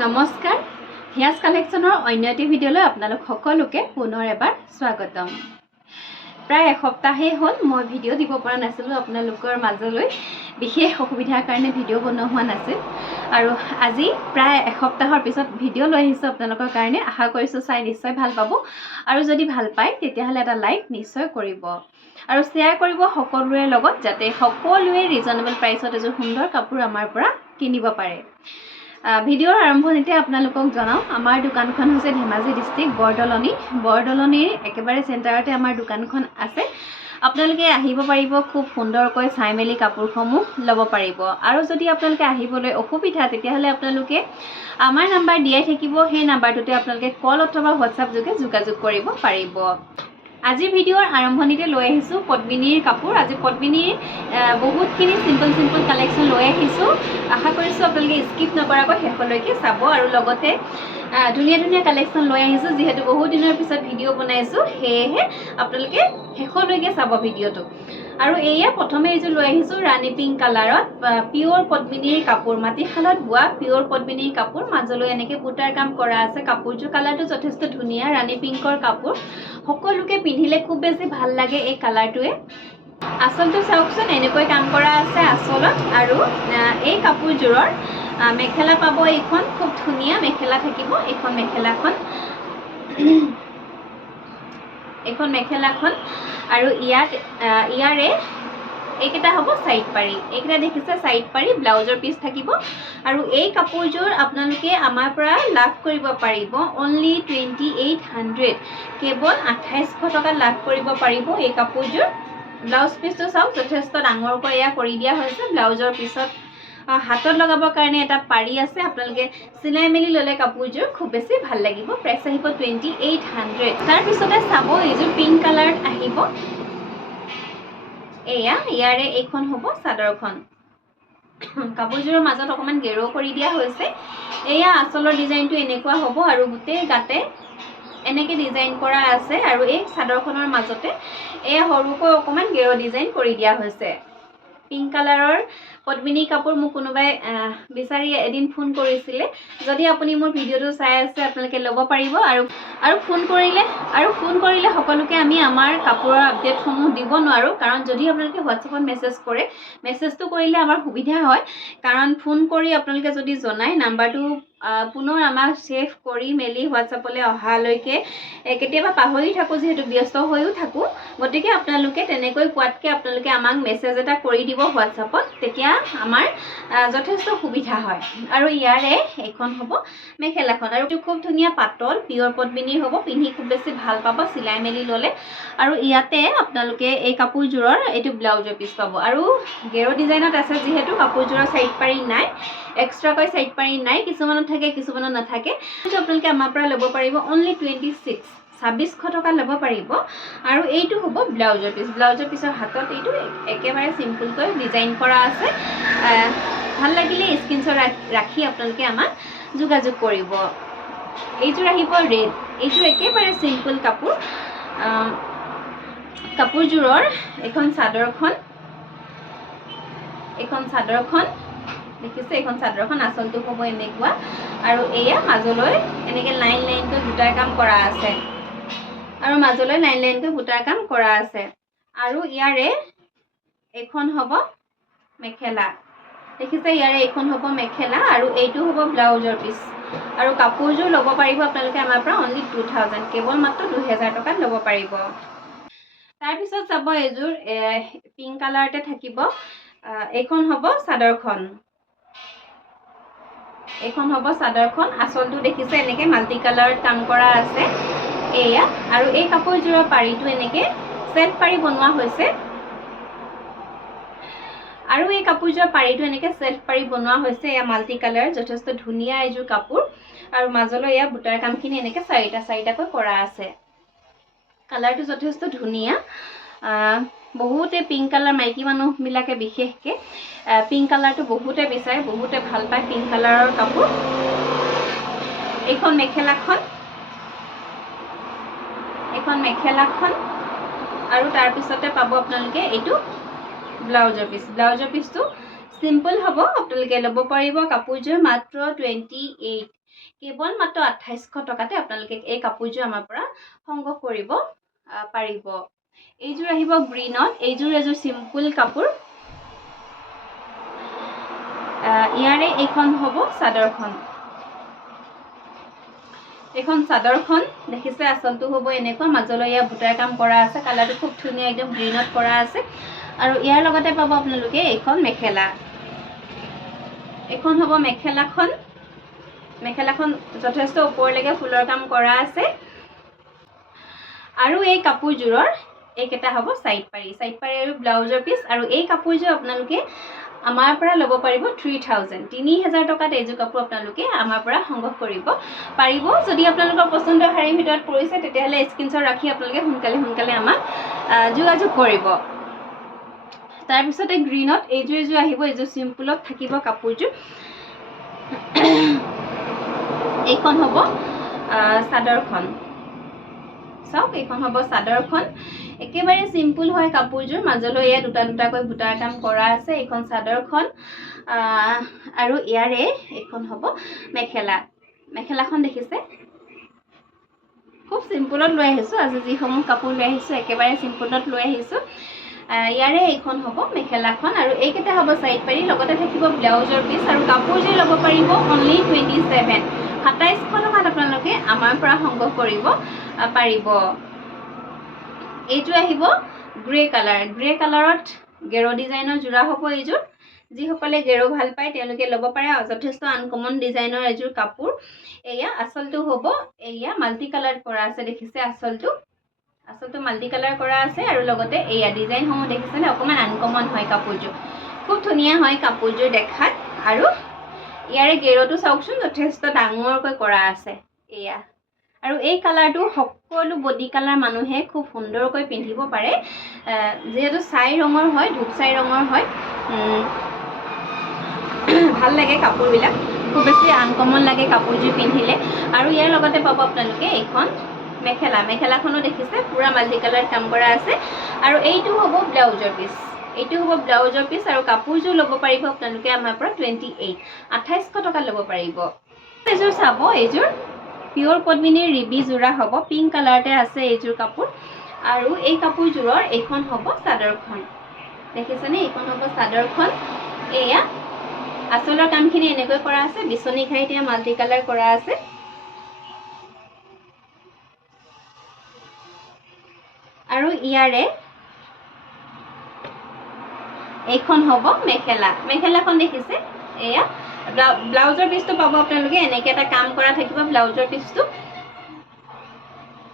নমস্কাৰ হিয়াজ কালেকশ্যনৰ অন্য এটি ভিডিঅ'লৈ আপোনালোক সকলোকে পুনৰ এবাৰ স্বাগতম। প্ৰায় এসপ্তাহেই হ'ল মই ভিডিঅ' দিব পৰা নাছিলোঁ আপোনালোকৰ মাজলৈ, বিশেষ অসুবিধাৰ কাৰণে ভিডিঅ' বনোৱা হোৱা নাছিল আৰু আজি প্ৰায় এসপ্তাহৰ পিছত ভিডিঅ' লৈ আহিছোঁ আপোনালোকৰ কাৰণে। আশা কৰিছোঁ চাই নিশ্চয় ভাল পাব আৰু যদি ভাল পায় তেতিয়াহ'লে এটা লাইক নিশ্চয় কৰিব আৰু শ্বেয়াৰ কৰিব সকলোৰে লগত, যাতে সকলোৱে ৰিজনেবল প্ৰাইচত এযোৰ সুন্দৰ কাপোৰ আমাৰ পৰা কিনিব পাৰে। ভিডিঅ'ৰ আৰম্ভণিতে আপোনালোকক জনাওঁ, আমাৰ দোকানখন হৈছে ধেমাজি ডিষ্ট্ৰিক্ট বৰদলনিৰ একেবাৰে চেণ্টাৰতে আমাৰ দোকানখন আছে। আপোনালোকে আহিব পাৰিব, খুব সুন্দৰকৈ চাই মেলি কাপোৰসমূহ ল'ব পাৰিব আৰু যদি আপোনালোকে আহিবলৈ অসুবিধা তেতিয়াহ'লে আপোনালোকে আমাৰ নাম্বাৰ দিয়াই থাকিব, সেই নাম্বাৰটোতে আপোনালোকে কল অথবা হোৱাটছআপ যোগে যোগাযোগ কৰিব পাৰিব। আজিৰ ভিডিঅ'ৰ আৰম্ভণিতে লৈ আহিছোঁ পদ্মিনীৰ কাপোৰ। আজি পদ্মিনীৰ বহুতখিনি চিম্পল কালেকশ্যন লৈ আহিছোঁ। আশা কৰিছোঁ আপোনালোকে স্কিপ নকৰাকৈ শেষলৈকে চাব আৰু লগতে ধুনীয়া কালেকশ্যন লৈ আহিছোঁ। যিহেতু বহুত দিনৰ পিছত ভিডিঅ' বনাইছোঁ, সেয়েহে আপোনালোকে শেষলৈকে চাব ভিডিঅ'টো। আৰু এয়া প্ৰথমে এইযোৰ লৈ আহিছোঁ ৰাণী পিংক কালাৰত, পিয়'ৰ পদ্মিনীৰ কাপোৰ, মাটিশালত বোৱা পিয়'ৰ পদ্মিনীৰ কাপোৰ। মাজলৈ এনেকৈ বুটাৰ কাম কৰা আছে। কাপোৰযোৰ কালাৰটো যথেষ্ট ধুনীয়া, ৰাণী পিংকৰ কাপোৰ। সকলোকে পিন্ধিলে খুব বেছি ভাল লাগে এই কালাৰটোৱে। আঁচলটো চাওকচোন, এনেকৈ কাম কৰা আছে আঁচলত আৰু এই কাপোৰযোৰৰ মেখেলা পাব। এইখন খুব ধুনীয়া মেখেলা থাকিব। এইখন মেখেলাখন আৰু ইয়াৰে এইকেইটা হ'ব চাইড পাৰি। এইকেইটা দেখিছে চাইড পাৰি, ব্লাউজৰ পিচ থাকিব আৰু এই কাপোৰযোৰ আপোনালোকে আমাৰ পৰা লাভ কৰিব পাৰিব অনলি 2800, কেৱল 2800 টকাত লাভ কৰিব পাৰিব এই কাপোৰযোৰ। ব্লাউজ পিচটো চাওক, যথেষ্ট ডাঙৰকৈ এয়া কৰি দিয়া হৈছে। ব্লাউজৰ পিছত হাতত লগাবৰ কাৰণে এটা পাৰি আছে। আপোনালোকে চিলাই মেলি ল'লে কাপোৰযোৰ খুব বেছি ভাল লাগিব। প্ৰাইচ আহিব 2800। তাৰপিছতে চাব, এইযোৰ পিংক কালাৰত আহিব। ইয়াৰে এইখন হ'ব চাদৰখন। কাপোৰযোৰৰ মাজত অকণমান গেৰো কৰি দিয়া হৈছে। এয়া আঁচলৰ ডিজাইনটো এনেকুৱা হ'ব আৰু গোটেই গাতে এনেকৈ ডিজাইন কৰা আছে আৰু এই চাদৰখনৰ মাজতে এয়া সৰুকৈ অকণমান গেৰো ডিজাইন কৰি দিয়া হৈছে। পিংক কালাৰৰ পদ্মিনী কাপোৰ মোক কোনোবাই বিচাৰি এদিন ফোন কৰিছিলে। যদি আপুনি মোৰ ভিডিঅ'টো চাই আছে আপোনালোকে ল'ব পাৰিব আৰু ফোন কৰিলে সকলোকে আমি আমাৰ কাপোৰৰ আপডেটসমূহ দিব নোৱাৰোঁ, কাৰণ যদি আপোনালোকে হোৱাটছএপত মেছেজ কৰে, মেছেজটো কৰিলে আমাৰ সুবিধা হয়, কাৰণ ফোন কৰি আপোনালোকে যদি জনায় নাম্বাৰটো পুনৰ আমাক ছেভ কৰি মেলি হোৱাটছএপলৈ অহালৈকে কেতিয়াবা পাহৰি থাকোঁ, যিহেতু ব্যস্ত হৈও থাকোঁ। গতিকে আপোনালোকে তেনেকৈ কোৱাতকৈ আপোনালোকে আমাক মেছেজ এটা কৰি দিব হোৱাটছএপত, তেতিয়া আমাৰ যথেষ্ট সুবিধা হয়। আৰু ইয়াৰে এইখন হ'ব মেখেলাখন আৰু খুব ধুনীয়া পাতল পিয়'ৰ পদ্মিনীৰ হ'ব। পিন্ধি খুব বেছি ভাল পাব চিলাই মেলি ল'লে। আৰু ইয়াতে আপোনালোকে এই কাপোৰযোৰৰ এইটো ব্লাউজৰ পিচ পাব আৰু গেৰো ডিজাইনত আছে, যিহেতু কাপোৰযোৰৰ চাইড পাৰি নাই, এক্সট্ৰাকৈ চাইড পাৰি নাই, কিছুমানত থাকে কিছুমানত নাথাকে। আপোনালোকে আমাৰ পৰা ল'ব পাৰিব অনলি 2600 টকা ল'ব পাৰিব। আৰু এইটো হ'ব ব্লাউজৰ পিচ। ব্লাউজৰ পিছৰ হাতত এইটো একেবাৰে চিম্পুলকৈ ডিজাইন কৰা আছে। ভাল লাগিলে স্ক্ৰীনশ্বট ৰাখি আপোনালোকে আমাক যোগাযোগ কৰিব। এইযোৰ আহিব ৰেড। এইযোৰ একেবাৰে চিম্পুল কাপোৰ। কাপোৰযোৰৰ এইখন চাদৰখন দেখিছে, এইখন চাদৰখন আঁচলটো হ'ব এনেকুৱা আৰু এয়া মাজলৈ এনেকৈ লাইনকৈ বুটাৰ কাম কৰা আছে আৰু আৰু ইয়াৰে এইখন হ'ব মেখেলা। দেখিছে, ইয়াৰে এইখন হ'ব মেখেলা আৰু এইটো হ'ব ব্লাউজৰ পিচ। আৰু কাপোৰযোৰ ল'ব পাৰিব আপোনালোকে আমাৰ পৰা অনলি 2000, কেৱল মাত্ৰ 2000 টকাত ল'ব পাৰিব। তাৰপিছত চাব, এইযোৰ পিংক কালাৰতে থাকিব। এইখন হ'ব চাদৰখন। আঁচলটো দেখিছে এনেকৈ মাল্টি কালাৰত কাম কৰা আছে এয়া। আৰু এই কাপোৰযোৰৰ পাৰিটো এনেকৈ চেট পাৰি বনোৱা হৈছে এয়া মাল্টি কালাৰ, যথেষ্ট ধুনীয়া এইযোৰ কাপোৰ। আৰু মাজলৈ এয়া বুটাৰ কামখিনি এনেকৈ চাৰিটাকৈ কৰা আছে। কালাৰটো যথেষ্ট ধুনীয়া। বহুতে পিংক কালাৰ, মাইকী মানুহবিলাকে বিশেষকৈ পিংক কালাৰটো বহুতে বিচাৰে, বহুতে ভাল পায় পিংক কালাৰৰ কাপোৰ। এইখন মেখেলাখন আৰু তাৰপিছতে পাব আপোনালোকে এইটো ব্লাউজৰ পিচ। ব্লাউজৰ পিচটো চিম্পল হ'ব, আপোনালোকে ল'ব পাৰিব। কাপোৰযোৰ মাত্ৰ 28। কেৱল মাত্ৰ 2800 টকাতে আপোনালোকে এই কাপোৰযোৰ আমাৰ পৰা সংগ্ৰহ কৰিব পাৰিব। এইযোৰ আহিব গ্ৰীনত। এইযোৰ এযোৰ চিম্পুল কাপোৰ। ইয়াৰে এইখন হ'ব চাদৰখন। এইখন চাদৰখন দেখিছে, আচলটো হ'ব এনেকুৱা, মাজলৈ ইয়াৰ বুটাৰ কাম কৰা আছে। কালাৰটো খুব ধুনীয়া, একদম গ্ৰীনত কৰা আছে। আৰু ইয়াৰ লগতে পাব আপোনালোকে এইখন মেখেলা। এইখন হ'ব মেখেলাখন। মেখেলাখন যথেষ্ট ওপৰলৈকে ফুলৰ কাম কৰা আছে। আৰু এই কাপোৰযোৰৰ এইকেইটা হ'ব চাইড পাৰি আৰু ব্লাউজৰ পিচ। আৰু এই কাপোৰযোৰ আপোনালোকে আমাৰ পৰা ল'ব পাৰিব 3000 টকাত এইযোৰ কাপোৰ আপোনালোকে আমাৰ পৰা সংগ্ৰহ কৰিব পাৰিব। যদি আপোনালোকৰ পচন্দৰ শাৰীৰ ভিতৰত পৰিছে তেতিয়াহ'লে স্ক্ৰীনশ্বট ৰাখি আপোনালোকে সোনকালে আমাক যোগাযোগ কৰিব। তাৰপিছতে গ্ৰীনত এইযোৰ আহিব। এইযোৰ চিম্পুলত থাকিব কাপোৰযোৰ। এইখন হ'ব চাদৰখন। চাওক, এইখন হ'ব চাদৰখন। একেবাৰে চিম্পুল হয় কাপোৰযোৰ, মাজলৈ ইয়াত দুটাকৈ বুটাৰ কাম কৰা আছে। এইখন চাদৰখন। আৰু ইয়াৰে এইখন হ'ব মেখেলা। মেখেলাখন দেখিছে, খুব চিম্পুলত লৈ আহিছোঁ। আজি যিসমূহ কাপোৰ লৈ আহিছোঁ একেবাৰে চিম্পুলত লৈ আহিছোঁ। ইয়াৰে এইখন হ'ব মেখেলাখন। আৰু এইকেইটা হ'ব চাইড পাৰি, লগতে থাকিব ব্লাউজৰ পিচ। আৰু কাপোৰযোৰ ল'ব পাৰিব অনলি 27 টকাত আপোনালোকে আমাৰ পৰা সংগ্ৰহ কৰিব পাৰিব। এইযোৰ আহিব গ্ৰে কালাৰ। গ্ৰে কালাৰত গেৰ ডিজাইনৰ যোৰা হ'ব এইযোৰ। যিসকলে গেৰ ভাল পায় তেওঁলোকে ল'ব পাৰে। যথেষ্ট আনকমন ডিজাইনৰ এযোৰ কাপোৰ। এয়া আঁচলটো হ'ব, এয়া মাল্টি কালাৰ কৰা আছে। দেখিছে আঁচলটো মাল্টি কালাৰ কৰা আছে। আৰু লগতে এয়া ডিজাইনসমূহ দেখিছেনে, অকণমান আনকমন হয় কাপোৰযোৰ। খুব ধুনীয়া হয় কাপোৰযোৰ দেখাত। আৰু ইয়াৰে গেৰটো চাওকচোন, যথেষ্ট ডাঙৰকৈ কৰা আছে এয়া। আৰু এই কালাৰটো সকলো বডি কালাৰ মানুহে খুব সুন্দৰকৈ পিন্ধিব পাৰে। যিহেতু ছাই ৰঙৰ হয়, ধূপ ছাই ৰঙৰ হয়। ভাল লাগে কাপোৰবিলাক, খুব বেছি আনকমন লাগে কাপোৰযোৰ পিন্ধিলে। আৰু ইয়াৰ লগতে পাব আপোনালোকে এইখন মেখেলা। মেখেলাখনো দেখিছে পুৰা মাল্টি কালাৰ কাম কৰা আছে। আৰু এইটো হ'ব ব্লাউজৰ পিচ। আৰু কাপোৰযোৰ ল'ব পাৰিব আপোনালোকে আমাৰ পৰা 2800 টকাত ল'ব পাৰিব। এইযোৰ চাব, এইযোৰ পিয়ৰ পদ্মিনীৰ ৰিবি যোৰা হ'ব। পিংক কালাৰতে আছে এইযোৰ কাপোৰ। আৰু এই কাপোৰযোৰৰ এইখন হ'ব চাদৰখন। দেখিছেনে, এইখন হ'ব চাদৰখন। এয়া আঁচলৰ কামখিনি এনেকৈ কৰা আছে। বিচনী ঘাৰীত এয়া মাল্টি কালাৰ কৰা আছে। আৰু ইয়াৰে এইখন হ'ব মেখেলা। মেখেলাখন দেখিছে, এয়া ব্লাউজৰ পিচটো পাব আপোনালোকে। এনেকৈ এটা কাম কৰা থাকিব ব্লাউজৰ পিচটো।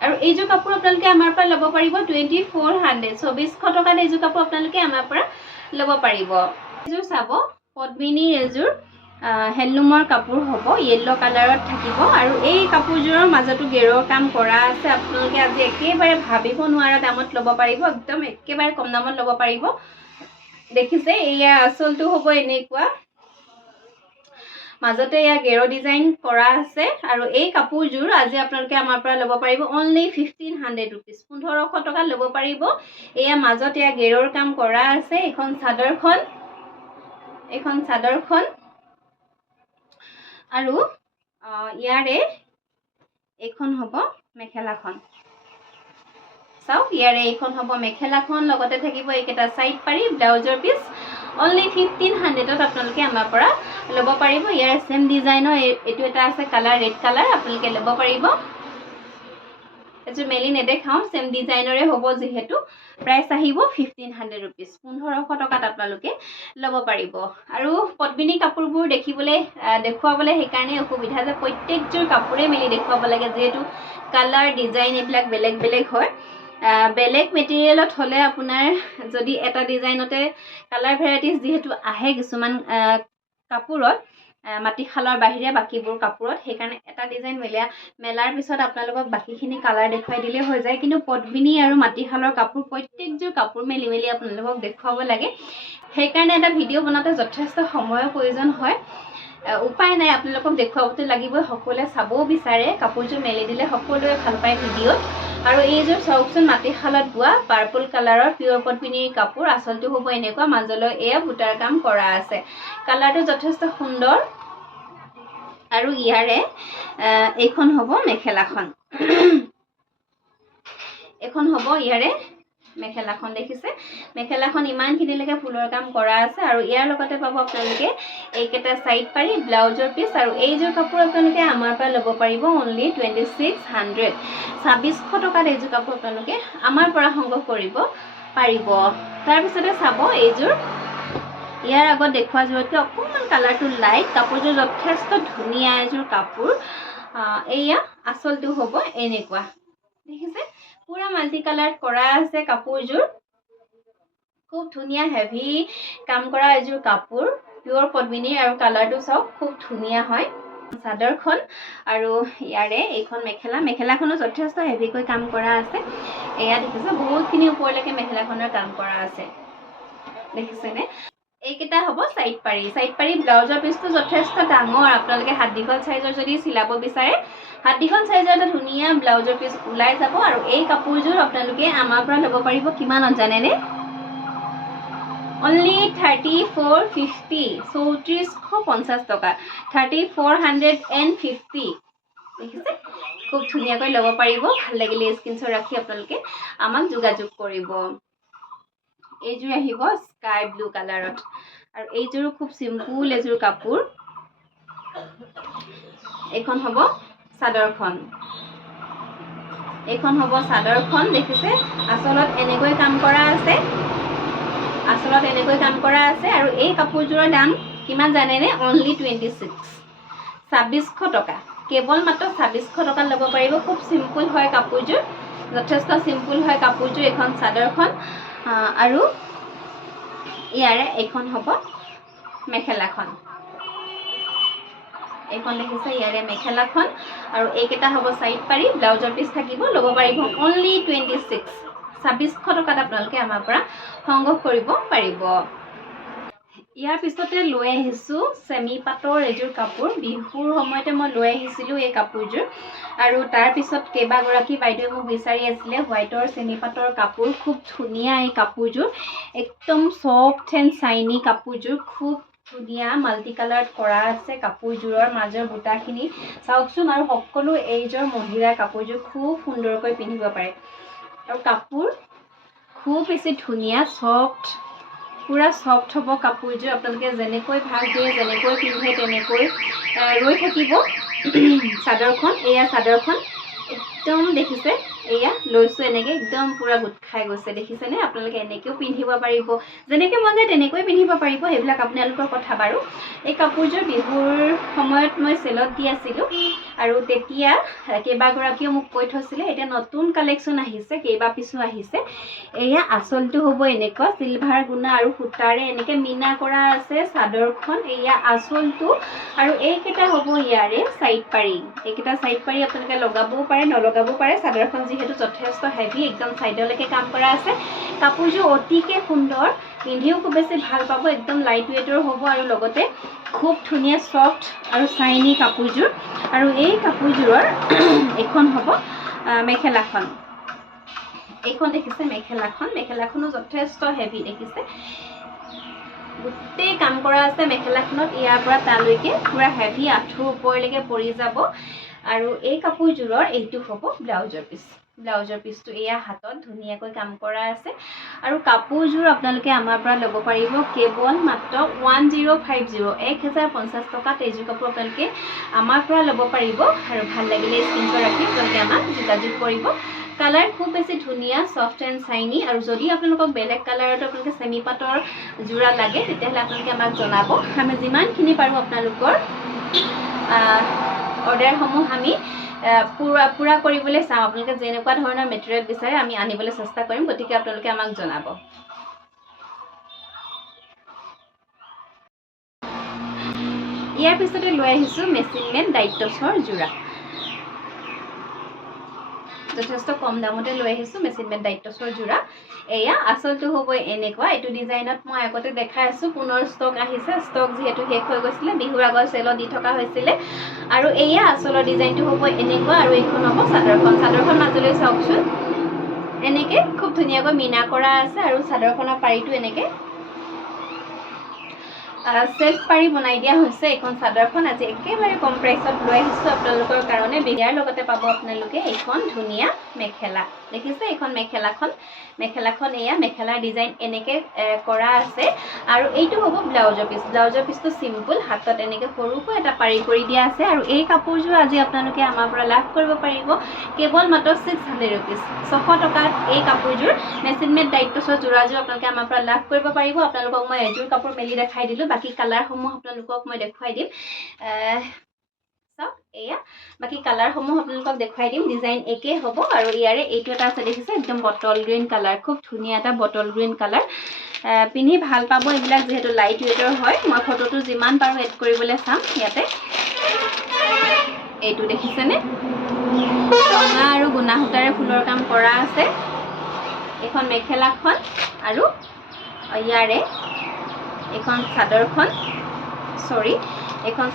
আৰু এইযোৰ কাপোৰ আপোনালোকে আমাৰ পৰা ল'ব পাৰিব 2400 টকাত এইযোৰ কাপোৰ আপোনালোকে আমাৰ পৰা ল'ব পাৰিব। এইযোৰ চাব, পদ্মিনীৰ এযোৰ হেণ্ডলুমৰ কাপোৰ হ'ব। য়েল্ল' কালাৰত থাকিব। আৰু এই কাপোৰযোৰৰ মাজতো গেৰৰ কাম কৰা আছে। আপোনালোকে আজি একেবাৰে ভাবিব নোৱাৰা দামত ল'ব পাৰিব, একদম একেবাৰে কম দামত ল'ব পাৰিব। দেখিছে, এয়া আঁচলটো হ'ব এনেকুৱা, মাজতে এয়া গেৰ ডিজাইন কৰা আছে। আৰু এই কাপোৰযোৰ আজি আপোনালোকে আমাৰ পৰা ল'ব পাৰিব অনলি 1500 ৰুপিজ। 1500 টকাত ল'ব পাৰিব। এয়া মাজত এয়া গেৰৰ কাম কৰা আছে। এইখন চাদৰখন। আৰু ইয়াৰে এইখন হ'ব মেখেলাখন। চাওক, ইয়াৰে এইখন হ'ব মেখেলাখন। লগতে থাকিব এইকেইটা চাইড পাৰি, ব্লাউজৰ পিচ। অনলি 1500ত আপোনালোকে আমাৰ পৰা ল'ব পাৰিব। ইয়াৰ চেম ডিজাইনৰ এইটো এটা আছে কালাৰ, ৰেড কালাৰ, আপোনালোকে ল'ব পাৰিব। এইযোৰ মেলি নেদেখাওঁ, চেম ডিজাইনৰে হ'ব যিহেতু। প্ৰাইচ আহিব 1500 ৰুপিজ। 1500 টকাত আপোনালোকে ল'ব পাৰিব। আৰু পদ্মিনী কাপোৰবোৰ দেখুৱাবলৈ সেইকাৰণেই অসুবিধা যে প্ৰত্যেকযোৰ কাপোৰে মেলি দেখুৱাব লাগে, যিহেতু কালাৰ ডিজাইন এইবিলাক বেলেগ বেলেগ হয়। বেলেগ মেটেৰিয়েলত হ'লে আপোনাৰ যদি এটা ডিজাইনতে কালাৰ ভেৰাইটিজ যিহেতু আহে কিছুমান কাপোৰত, মাটিশালৰ বাহিৰে বাকীবোৰ কাপোৰত, সেইকাৰণে এটা ডিজাইন মেলাৰ পিছত আপোনালোকক বাকীখিনি কালাৰ দেখুৱাই দিলে হৈ যায়। কিন্তু পদ্মিনী আৰু মাটিশালৰ কাপোৰ প্ৰত্যেকযোৰ কাপোৰ মেলি আপোনালোকক দেখুৱাব লাগে। সেইকাৰণে এটা ভিডিঅ' বনাওঁতে যথেষ্ট সময়ৰ প্ৰয়োজন হয়। উপায় নাই, আপোনালোকক দেখুৱাবতো লাগিবই। সকলোৱে চাবও বিচাৰে, কাপোৰযোৰ মেলি দিলে সকলোৱে ভাল পায় ভিডিঅ'ত। আৰু এইযোৰ চাওকচোন, মাটিশালত বোৱা পাৰ্পল কালাৰৰ পিয়ৰ পদ্মিনীৰ কাপোৰ। আঁচলটো হ'ব এনেকুৱা, মাজলৈ এয়া বুটাৰ কাম কৰা আছে। কালাৰটো যথেষ্ট সুন্দৰ। আৰু ইয়াৰে এইখন হ'ব মেখেলাখন এখন হ'ব ইয়াৰে মেখেলাখন দেখিছে মেখেলাখন ইমানখিনিলৈকে ফুলৰ কাম কৰা আছে আৰু ইয়াৰ লগতে পাব আপোনালোকে এইকেইটা সাইড পাৰি ব্লাউজৰ পিস আৰু এইযোৰ কাপোৰ আপোনালোকে আমাৰ পৰা ল'ব পাৰিব অনলি 2600 2600 টকাত এইযোৰ কাপোৰ আপোনালোকে আমাৰ পৰা সংগ্ৰহ কৰিব পাৰিব তাৰ পিছতে চাব এইযোৰ ইয়াৰ আগত দেখুৱা যোৰতকৈ অকণমান কালাৰটো লাইট কাপোৰযোৰ যথেষ্ট ধুনীয়া এযোৰ কাপোৰ এয়া আচলটো হ'ব এনেকুৱা দেখিছে পুৰা মাল্টি কালাৰ কৰা আছে কাপোৰযোৰ খুব ধুনীয়া হেভি কাম কৰা এযোৰ কাপোৰ পিওৰ পদ্মিনীৰ আৰু কালাৰটো চাওক খুব ধুনীয়া হয় চাদৰখন আৰু ইয়াৰে এইখন মেখেলাখনো যথেষ্ট হেভিকৈ কাম কৰা আছে এয়া দেখিছে বহুতখিনি ওপৰলৈকে মেখেলাখনৰ কাম কৰা আছে দেখিছেনে এইকেইটা হ'ব সাইড পাৰি ব্লাউজৰ পিসটো যথেষ্ট ডাঙৰ আপোনালোকে হাত দীঘল সাইজৰ যদি চিলাব বিচাৰে হাত দীঘল সাইজৰ এটা ধুনীয়া ব্লাউজৰ পিস ওলাই যাব আৰু এই কাপোৰযোৰ আপোনালোকে আমাৰ পৰা ল'ব পাৰিব কিমানত জানেনে only 3450 3450 টকা 3450 দেখিছে খুব ধুনীয়াকৈ ল'ব পাৰিব ভাল লাগিলে স্ক্ৰীনশ্বট ৰাখি আপোনালোকে আমাক যোগাযোগ কৰিব এইযোৰ আহিব স্কাই ব্লু কালাৰত আৰু এইযোৰ খুব সিম্পল এযোৰ কাপোৰ এইখন হ'ব চাদৰখন দেখিছে আচলত এনেকৈ কাম কৰা আছে আৰু এই কাপোৰযোৰৰ দাম কিমান জানেনে অনলি 2600 টকা কেৱল মাত্ৰ 2600 টকাত ল'ব পাৰিব খুব সিম্পল হয় কাপোৰযোৰ যথেষ্ট সিম্পল হয় কাপোৰযোৰ এখন চাদৰখন আৰু ইয়াৰে এইখন হ'ব মেখেলাখন এইখন দেখিছে ইয়াৰে মেখেলাখন আৰু এইকেইটা হ'ব সাইড পাৰি ব্লাউজৰ পিস থাকিব ল'ব পাৰিব অনলি 2600 টকাত আপোনালোকে আমাৰ পৰা সংগ্ৰহ কৰিব পাৰিব ইয়াৰ পিছতে লৈ আহিছোঁ সেমি পাটৰ এযোৰ কাপোৰ বিহুৰ সময়তে মই লৈ আহিছিলোঁ এই কাপোৰযোৰ আৰু তাৰ পিছত কেইবাগৰাকী বাইদেৱে মোক বিচাৰি আছিলে হোৱাইটৰ সেমি পাটৰ কাপোৰ খুব ধুনীয়া এই কাপোৰযোৰ একদম সফট এণ্ড শাইনি কাপোৰযোৰ খুব ধুনীয়া মাল্টি কালাৰত কৰা আছে কাপোৰযোৰৰ মাজৰ বুটাখিনি চাওকচোন আৰু সকলো এইযোৰ মহিলাৰ কাপোৰযোৰ খুব সুন্দৰকৈ পিন্ধিব পাৰে আৰু কাপোৰ খুব বেছি ধুনীয়া সফট পুৰা সফট হ'ব কাপোৰযোৰ আপোনালোকে যেনেকৈ ভাগ দিয়ে যেনেকৈ পিন্ধে তেনেকৈ ৰৈ থাকিব চাদৰখন এয়া চাদৰখন একদম দেখিছে এয়া লৈছোঁ এনেকৈ একদম পুৰা গোট খাই গৈছে দেখিছেনে আপোনালোকে এনেকৈও পিন্ধিব পাৰিব যেনেকৈ মন যায় তেনেকৈ পিন্ধিব পাৰিব সেইবিলাক আপোনালোকৰ কথা বাৰু এই কাপোৰযোৰ বিহুৰ সময়ত মই চেলত দি আছিলোঁ আৰু তেতিয়া কেইবাগৰাকীও মোক কৈ থৈছিলে এতিয়া নতুন কালেকশ্যন আহিছে কেইবা পিছো আহিছে এয়া আচলটো হ'ব এনেকুৱা চিলভাৰ গুণা আৰু সূতাৰে এনেকৈ মিনা কৰা আছে চাদৰখন এয়া আচলটো আৰু এইকেইটা হ'ব ইয়াৰে সাইড পাৰি এইকেইটা সাইড পাৰি আপোনালোকে লগাবও পাৰে নলগাবও পাৰে চাদৰখন যিহেতু যথেষ্ট হেভি একদম সাইডলৈকে কাম কৰা আছে কাপোৰযোৰ অতিকে সুন্দৰ পিন্ধিও খুব বেছি ভাল পাব একদম লাইট ৱেইটৰ হ'ব আৰু লগতে খুব ধুনীয়া সফট আৰু শাইনি কাপোৰযোৰ আৰু এই কাপোৰযোৰৰ এখন হ'ব মেখেলাখন এইখন দেখিছে মেখেলাখনো যথেষ্ট হেভি দেখিছে গোটেই কাম কৰা আছে মেখেলাখনত ইয়াৰ পৰা তালৈকে পুৰা হেভি আঁঠুৰ ওপৰলৈকে পৰি যাব আৰু এই কাপোৰযোৰৰ এইটো হ'ব ব্লাউজৰ পিসটো এয়া হাতত ধুনীয়াকৈ কাম কৰা আছে আৰু কাপোৰযোৰ আপোনালোকে আমাৰ পৰা ল'ব পাৰিব কেৱল মাত্ৰ 1050 টকাত এইযোৰ কাপোৰ আপোনালোকে আমাৰ পৰা ল'ব পাৰিব আৰু ভাল লাগিলে স্ক্ৰীনশ্বট ৰাখি আপোনালোকে আমাক যোগাযোগ কৰিব কালাৰ খুব বেছি ধুনীয়া সফট এণ্ড শাইনি আৰু যদি আপোনালোকক বেলেগ কালাৰত আপোনালোকে সেমি পাটৰ যোৰা লাগে তেতিয়াহ'লে আপোনালোকে আমাক জনাব আমি যিমানখিনি পাৰোঁ আপোনালোকৰ অৰ্ডাৰসমূহ আমি পুৰা কৰিবলৈ চাওঁ আপোনালোকে যেনেকুৱা ধৰণৰ মেটেৰিয়েল বিচাৰে আমি আনিবলৈ চেষ্টা কৰিম গতিকে আপোনালোকে আমাক জনাব ইয়াৰ পিছতে লৈ আহিছোঁ মেচিন মেড দায়িত্বছৰ যোৰা যথেষ্ট কম দামতে লৈ আহিছোঁ মেচিন মেড দায়িত্বছৰ যোৰা এয়া আচলটো হ'ব এনেকুৱা এইটো ডিজাইনত মই আগতে দেখাই আছোঁ পুনৰ ষ্টক আহিছে ষ্টক যিহেতু শেষ হৈ গৈছিলে বিহুৰ আগত চেলত দি থকা হৈছিলে আৰু এয়া আচলৰ ডিজাইনটো হ'ব এনেকুৱা আৰু এইখন হ'ব চাদৰখন মাজলৈ চাওকচোন এনেকৈ খুব ধুনীয়াকৈ মিনা কৰা আছে আৰু চাদৰখনৰ পাৰিটো এনেকৈ সেলফ পাৰি বনাই দিয়া হৈছে এইখন চাদৰখন আজি একেবাৰে কম প্ৰাইচত লৈ আহিছোঁ আপোনালোকৰ কাৰণে ইয়াৰ লগতে পাব আপোনালোকে এইখন ধুনীয়া মেখেলা দেখিছে এইখন মেখেলাখন এয়া মেখেলাৰ ডিজাইন এনেকৈ কৰা আছে আৰু এইটো হ'ব ব্লাউজৰ পিচটো চিম্পল হাতত এনেকৈ সৰুকৈ এটা পাৰি কৰি দিয়া আছে আৰু এই কাপোৰযোৰ আজি আপোনালোকে আমাৰ পৰা লাভ কৰিব পাৰিব কেৱল মাত্ৰ 600 ৰুপিজ 600 টকাত এই কাপোৰযোৰ মেচিন মেড দায়িত্বসৰ যোৰাযোৰ আপোনালোকে আমাৰ পৰা লাভ কৰিব পাৰিব আপোনালোকক মই এযোৰ কাপোৰ মেলি দেখাই দিলোঁ বাকি কালাৰসমূহ আপোনালোকক মই দেখুৱাই দিম এয়া বাকি কালাৰসমূহ আপোনালোকক দেখুৱাই দিম ডিজাইন একেই হ'ব আৰু ইয়াৰে এইটো এটা আছে দেখিছে একদম বটল গ্ৰীণ কালাৰ খুব ধুনীয়া এটা বটল গ্ৰীণ কালাৰ পিন্ধি ভাল পাব এইবিলাক যিহেতু লাইট ৱেইটৰ হয় মই ফটোটো যিমান পাৰোঁ এড কৰিবলৈ চাম ইয়াতে এইটো দেখিছেনে ৰঙা আৰু গুণা সূতাৰে ফুলৰ কাম কৰা আছে এখন মেখেলাখন আৰু ইয়াৰে এখন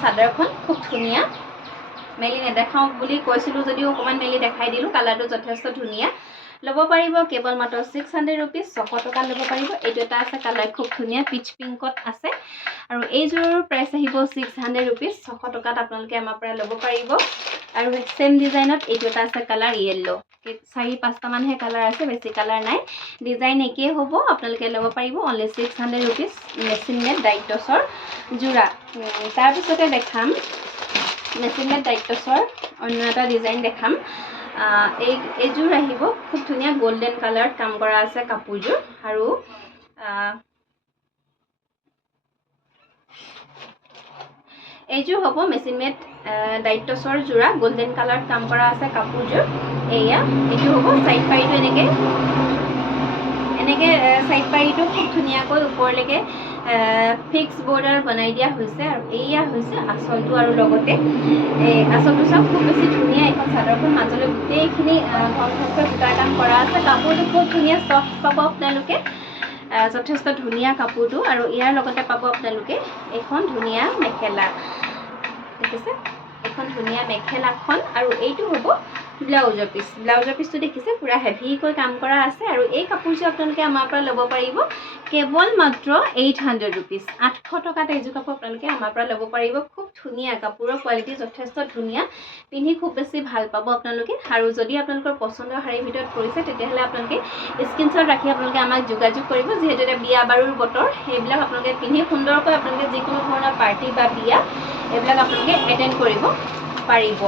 চাদৰখন খুব ধুনীয়া মেলি নেদেখাওঁ বুলি কৈছিলোঁ যদিও অকণমান মেলি দেখাই দিলোঁ কালাৰটো যথেষ্ট ধুনীয়া ল'ব পাৰিব কেৱল মাত্ৰ 600 ৰুপিজ 600 টকা ল'ব পাৰিব এইটো এটা আছে কালাৰ খুব ধুনীয়া পিচ পিংকত আছে আৰু এইযোৰৰ প্ৰাইচ আহিব 600 ৰুপিজ 600 টকাত আপোনালোকে আমাৰ পৰা ল'ব পাৰিব আৰু সেম ডিজাইনত এইটো এটা আছে কালাৰ য়েল্লো 4-5টা মানহে কালাৰ আছে বেছি কালাৰ নাই ডিজাইন একেই হ'ব আপোনালোকে ল'ব পাৰিব অনলি 600 ৰুপিজ মেচিন মেড দায়িত্বসৰ যোৰা তাৰপিছতে দেখাম মেচিন মেড দায়িত্বসৰ অন্য এটা ডিজাইন দেখাম এইযোৰ আহিব খুব ধুনীয়া গোল্ডেন কালাৰত কাম কৰা আছে কাপোৰযোৰ আৰু এইযোৰ হ'ব মেচিন মেড দায়িত্বসৰ যোৰা গোল্ডেন কালাৰত কাম কৰা আছে কাপোৰযোৰ এয়া এইটো হ'ব সাইড পাৰিটো এনেকৈ সাইড পাৰিটো খুব ধুনীয়াকৈ ওপৰলৈকে ফিক্স বৰ্ডাৰ বনাই দিয়া হৈছে আৰু এয়া হৈছে আঁচলটো আৰু লগতে আঁচলটো চাওক খুব বেছি ধুনীয়া এখন চাদৰখন মাজলৈ গোটেইখিনি ঘনকৈ সূতাৰ কাম কৰা আছে কাপোৰটো খুব ধুনীয়া চফ্ট পাব আপোনালোকে যথেষ্ট ধুনীয়া কাপোৰটো আৰু ইয়াৰ লগতে পাব আপোনালোকে এখন ধুনীয়া মেখেলা দেখিছে এখন ধুনীয়া মেখেলাখন আৰু এইটো হ'ব ব্লাউজৰ পিচটো দেখিছে পুৰা হেভিকৈ কাম কৰা আছে আৰু এই কাপোৰযোৰ আপোনালোকে আমাৰ পৰা ল'ব পাৰিব কেৱল মাত্ৰ 800 ৰুপিজ 800 টকাত এইযোৰ কাপোৰ আপোনালোকে আমাৰ পৰা ল'ব পাৰিব খুব ধুনীয়া কাপোৰৰ কোৱালিটি যথেষ্ট ধুনীয়া পিন্ধি খুব বেছি ভাল পাব আপোনালোকে আৰু যদি আপোনালোকৰ পচন্দৰ শাৰীৰ ভিতৰত পৰিছে তেতিয়াহ'লে আপোনালোকে স্ক্ৰীনশ্বট ৰাখি আপোনালোকে আমাক যোগাযোগ কৰিব যিহেতু এটা বিয়া বাৰুৰ বতৰ সেইবিলাক আপোনালোকে পিন্ধি সুন্দৰকৈ আপোনালোকে যিকোনো ধৰণৰ পাৰ্টি বা বিয়া এইবিলাক আপোনালোকে এটেণ্ড কৰিব পাৰিব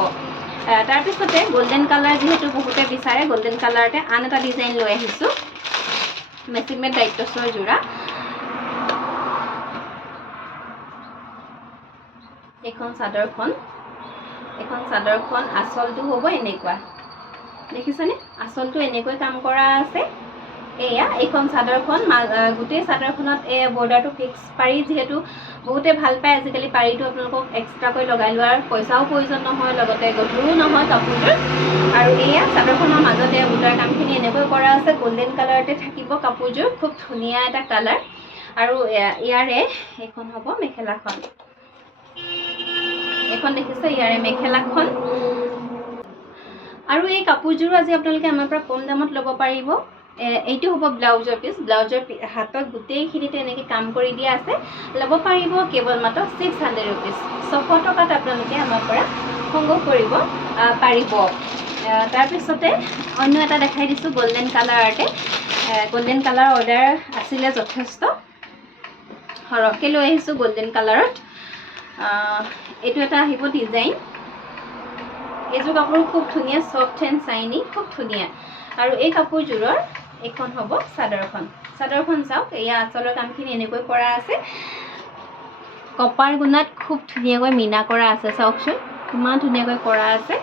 তাৰপিছতে গোল্ডেন কালাৰ যিহেতু বহুতে বিচাৰে গোল্ডেন কালাৰতে আন এটা ডিজাইন লৈ আহিছোঁ মেচিন মেড দায়িত্বসৰ যোৰা এখন চাদৰখন আঁচলটো হ'ব এনেকুৱা দেখিছেনে আঁচলটো এনেকৈ কাম কৰা আছে এয়া এইখন চাদৰখন গোটেই চাদৰখনত বৰ্ডাৰটো ফিক্স পাৰি যিহেতু বহুতে ভাল পায় আজিকালি পাৰিটো আপোনালোকক এক্সট্ৰাকৈ লগাই লোৱাৰ পইচাও প্ৰয়োজন নহয় লগতে গধুৰো নহয় কাপোৰযোৰ আৰু এয়া চাদৰখনৰ মাজতে বুটাৰ কামখিনি এনেকৈ কৰা আছে গোল্ডেন কালাৰতে থাকিব কাপোৰযোৰ খুব ধুনীয়া এটা কালাৰ আৰু ইয়াৰে এইখন হ'ব মেখেলাখন এখন দেখিছে ইয়াৰে মেখেলাখন আৰু এই কাপোৰযোৰো আজি আপোনালোকে আমাৰ পৰা কম দামত ল'ব পাৰিব এইটো হ'ব ব্লাউজৰ হাতত গোটেইখিনিতে এনেকৈ কাম কৰি দিয়া আছে ল'ব পাৰিব কেৱল মাত্ৰ 600 ৰুপিজ 600 টকাত আপোনালোকে আমাৰ পৰা সংগ্ৰহ কৰিব পাৰিব তাৰপিছতে অন্য এটা দেখাই দিছোঁ গোল্ডেন কালাৰতে গোল্ডেন কালাৰ অৰ্ডাৰ আছিলে যথেষ্ট সৰহকৈ লৈ আহিছোঁ গোল্ডেন কালাৰত এইটো এটা আহিব ডিজাইন এইযোৰ কাপোৰ খুব ধুনীয়া ছফ্ট এণ্ড চাইনি খুব ধুনীয়া আৰু এই কাপোৰযোৰৰ এইখন হ'ব চাদৰখন চাওক এয়া আঁচলৰ কামখিনি এনেকৈ কৰা আছে কপাৰ গুণাত খুব ধুনীয়াকৈ মিনা কৰা আছে চাওকচোন ইমান ধুনীয়াকৈ কৰা আছে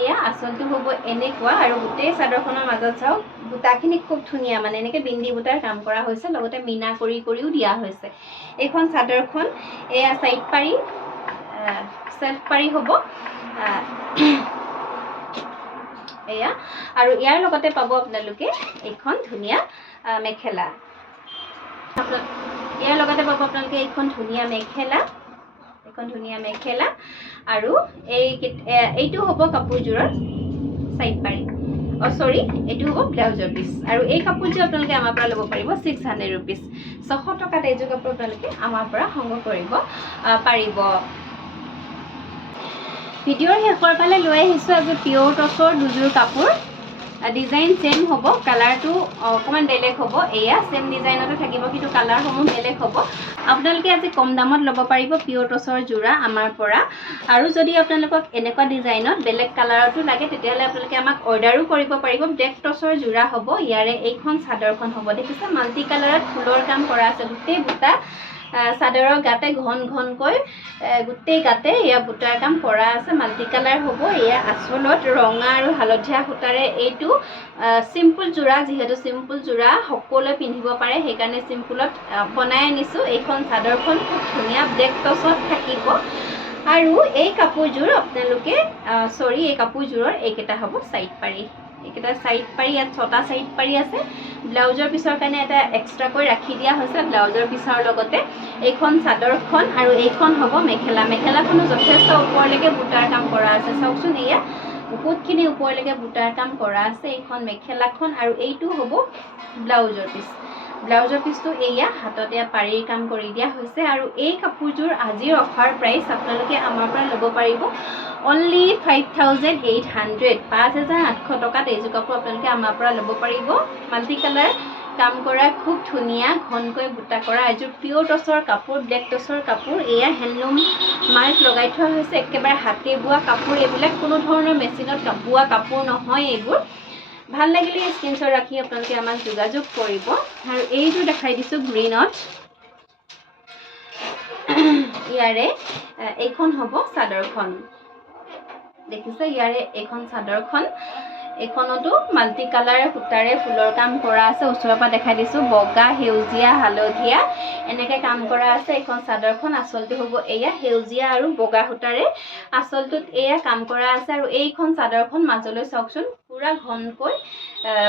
এয়া আঁচলটো হ'ব এনেকুৱা আৰু গোটেই চাদৰখনৰ মাজত চাওক বুটাখিনি খুব ধুনীয়া মানে এনেকৈ বিন্দি বুটাৰ কাম কৰা হৈছে লগতে মিনা কৰিও দিয়া হৈছে এইখন চাদৰখন এয়া সাইড পাৰি সেলফ পাৰি হ'ব এয়া আৰু ইয়াৰ লগতে পাব আপোনালোকে এইখন ধুনীয়া মেখেলা ইয়াৰ লগতে পাব আপোনালোকে এইখন ধুনীয়া মেখেলা আৰু এইটো হ'ব কাপোৰযোৰৰ সাইড পাৰি সৰি এইটো হ'ব ব্লাউজৰ পিচ আৰু এই কাপোৰযোৰ আপোনালোকে আমাৰ পৰা ল'ব পাৰিব 600 ৰুপিজ 600 টকাত এইযোৰ কাপোৰ আপোনালোকে আমাৰ পৰা সংগ্ৰহ কৰিব পাৰিব ভিডিঅ'ৰ শেষৰ ফালে লৈ আহিছোঁ আজি পিয়ৰ টচৰ দুযোৰ কাপোৰ ডিজাইন সেম হ'ব কালাৰটো অকমান বেলেগ হ'ব এয়া সেম ডিজাইনতে থাকিব কিন্তু কালাৰসমূহ বেলেগ হ'ব আপোনালোকে আজি কম দামত ল'ব পাৰিব পিয়ৰ টচৰ যোৰা আমাৰ পৰা আৰু যদি আপোনালোকক এনেকুৱা ডিজাইনত বেলেগ কালাৰটো লাগে তেতিয়াহ'লে আপোনালোকে আমাক অৰ্ডাৰো কৰিব পাৰিব ব্লেক টচৰ যোৰা হ'ব ইয়াৰে এইখন চাদৰখন হ'ব দেখিছে মাল্টি কালাৰত ফুলৰ কাম কৰা আছে গোটেই বুটা চাদৰৰ গাতে ঘনকৈ গোটেই গাতে এয়া বুটাৰ কাম কৰা আছে মাল্টি কালাৰ হ'ব এয়া আচলত ৰঙা আৰু হালধীয়া সূতাৰে এইটো সিম্পল যোৰা যিহেতু সিম্পল যোৰা সকলোৱে পিন্ধিব পাৰে সেইকাৰণে সিম্পলত বনাই আনিছোঁ এইখন চাদৰখন খুব ধুনীয়া ব্লেক টচত থাকিব আৰু এই কাপোৰযোৰ আপোনালোকে সৰি এই কাপোৰযোৰৰ এইকেইটা হ'ব সাইড পাৰি এইকেইটা সাইড পাৰি ইয়াত 6টা সাইড পাৰি আছে ব্লাউজৰ পিছৰ কাৰণে এটা এক্সট্ৰাকৈ ৰাখি দিয়া হৈছে ব্লাউজৰ পিছৰ লগতে এইখন চাদৰখন আৰু এইখন হ'ব মেখেলাখনো যথেষ্ট ওপৰলৈকে বুটাৰ কাম কৰা আছে চাওকচোন এয়া বহুতখিনি ওপৰলৈকে বুটাৰ কাম কৰা আছে এইখন মেখেলাখন আৰু এইটো হ'ব ব্লাউজৰ পিচটো এয়া হাততে পাৰিৰ কাম কৰি দিয়া হৈছে আৰু এই কাপোৰযোৰ আজিৰ অফাৰ প্ৰাইচ আপোনালোকে আমাৰ পৰা ল'ব পাৰিব অনলি 5800 5800 টকাত এইযোৰ কাপোৰ আপোনালোকে আমাৰ পৰা ল'ব পাৰিব মাল্টি কালাৰ কাম কৰা খুব ধুনীয়া ঘনকৈ বুটা কৰা এযোৰ পিয়ৰ টচৰ কাপোৰ ব্লেক টচৰ কাপোৰ এয়া হেণ্ডলুম মাৰ্ক লগাই থোৱা হৈছে একেবাৰে হাতে বোৱা কাপোৰ এইবিলাক কোনো ধৰণৰ মেচিনত বোৱা কাপোৰ নহয় এইবোৰ ভাল লাগিলে স্ক্ৰিনশ্বট ৰাখি আপোনালোকে আমাক যোগাযোগ কৰিব আৰু এইটো দেখাই দিছোঁ গ্ৰীনত ইয়াৰে এইখন হ'ব চাদৰখন দেখিছে ইয়াৰে এইখন চাদৰখন এইখনতো মাল্টি কালাৰ সূতাৰে ফুলৰ কাম কৰা আছে ওচৰৰ পৰা দেখাই দিছোঁ বগা সেউজীয়া হালধীয়া এনেকৈ কাম কৰা আছে এইখন চাদৰখন আচলটো হ'ব এয়া সেউজীয়া আৰু বগা সূতাৰে আচলটোত এয়া কাম কৰা আছে আৰু এইখন চাদৰখন মাজলৈ চাওকচোন পুৰা ঘনকৈ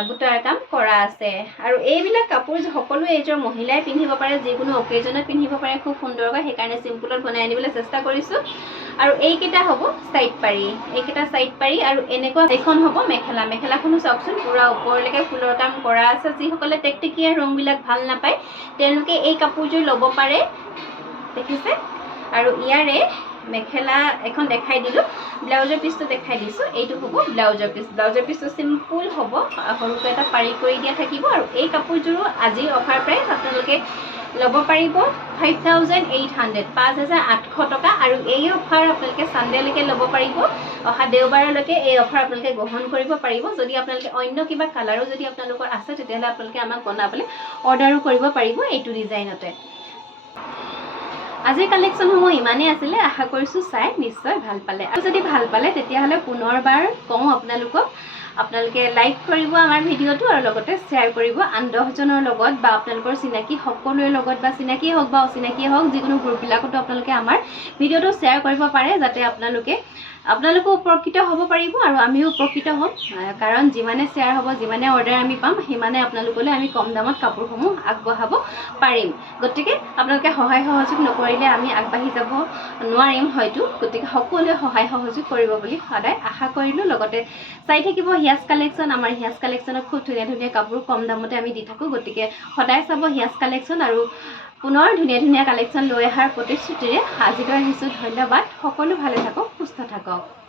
বুটাৰ কাম কৰা আছে আৰু এইবিলাক কাপোৰ সকলো এজৰ মহিলাই পিন্ধিব পাৰে যিকোনো অকেজনত পিন্ধিব পাৰে খুব সুন্দৰকৈ সেইকাৰণে সিম্পলত বনাই আনিবলৈ চেষ্টা কৰিছোঁ আৰু এইকেইটা হ'ব সাইড পাৰি আৰু এনেকুৱা এখন হ'ব মেখেলাখনো চাওকচোন পুৰা ওপৰলৈকে ফুলৰ কাম কৰা আছে যিসকলে টেকটেকীয়া ৰংবিলাক ভাল নাপায় তেওঁলোকে এই কাপোৰযোৰ ল'ব পাৰে দেখিছে আৰু ইয়াৰে মেখেলা এখন দেখাই দিলোঁ ব্লাউজৰ পিচটো দেখাই দিছোঁ এইটো হ'ব ব্লাউজৰ পিচটো সিম্পল হ'ব সৰুকৈ এটা পাৰি কৰি দিয়া থাকিব আৰু এই কাপোৰযোৰো আজি অফাৰ প্ৰাইচ আপোনালোকে ল'ব পাৰিব 5800 5800 টকা আৰু এই অফাৰ আপোনালোকে সানডেলৈকে ল'ব পাৰিব অহা দেওবাৰলৈকে এই অফাৰ আপোনালোকে গ্ৰহণ কৰিব পাৰিব যদি আপোনালোকে অন্য কিবা কালাৰো যদি আপোনালোকৰ আছে তেতিয়াহ'লে আপোনালোকে আমাক বনাবলৈ অৰ্ডাৰো কৰিব পাৰিব এইটো ডিজাইনতে আজিৰ কালেকশ্যনসমূহ ইমানেই আছিলে আশা কৰিছোঁ চাই নিশ্চয় ভাল পালে আৰু যদি ভাল পালে তেতিয়াহ'লে পুনৰবাৰ কওঁ আপোনালোকে লাইক কৰিব আমাৰ ভিডিঅ'টো আৰু লগতে শ্বেয়াৰ কৰিব আন 10জনৰ লগত বা আপোনালোকৰ চিনাকি সকলোৰে লগত বা চিনাকিয়ে হওক বা অচিনাকিয়ে হওক যিকোনো গ্ৰুপবিলাকতো আপোনালোকে আমাৰ ভিডিঅ'টো শ্বেয়াৰ কৰিব পাৰে যাতে আপোনালোকো উপকৃত হ'ব পাৰিব আৰু আমিও উপকৃত হ'ম কাৰণ যিমানে শ্বেয়াৰ হ'ব যিমানে অৰ্ডাৰ আমি পাম সিমানে আপোনালোকলৈ আমি কম দামত কাপোৰসমূহ আগবঢ়াব পাৰিম গতিকে আপোনালোকে সহায় সহযোগ নকৰিলে আমি আগবাঢ়ি যাব নোৱাৰিম হয়তো গতিকে সকলোৱে সহায় সহযোগ কৰিব বুলি সদায় আশা কৰিলোঁ লগতে চাই থাকিব হিয়াজ কালেকশ্যন আমাৰ হিয়াজ কালেকশ্যনত খুব ধুনীয়া কাপোৰ কম দামতে আমি দি থাকোঁ গতিকে সদায় চাব হিয়াজ কালেকশ্যন আৰু পুনৰ ধুনীয়া কালেকশ্যন লৈ অহাৰ প্ৰতিশ্ৰুতিৰে আজিলৈ আহিছোঁ ধন্যবাদ সকলো ভালে থাকক সুস্থ থাকক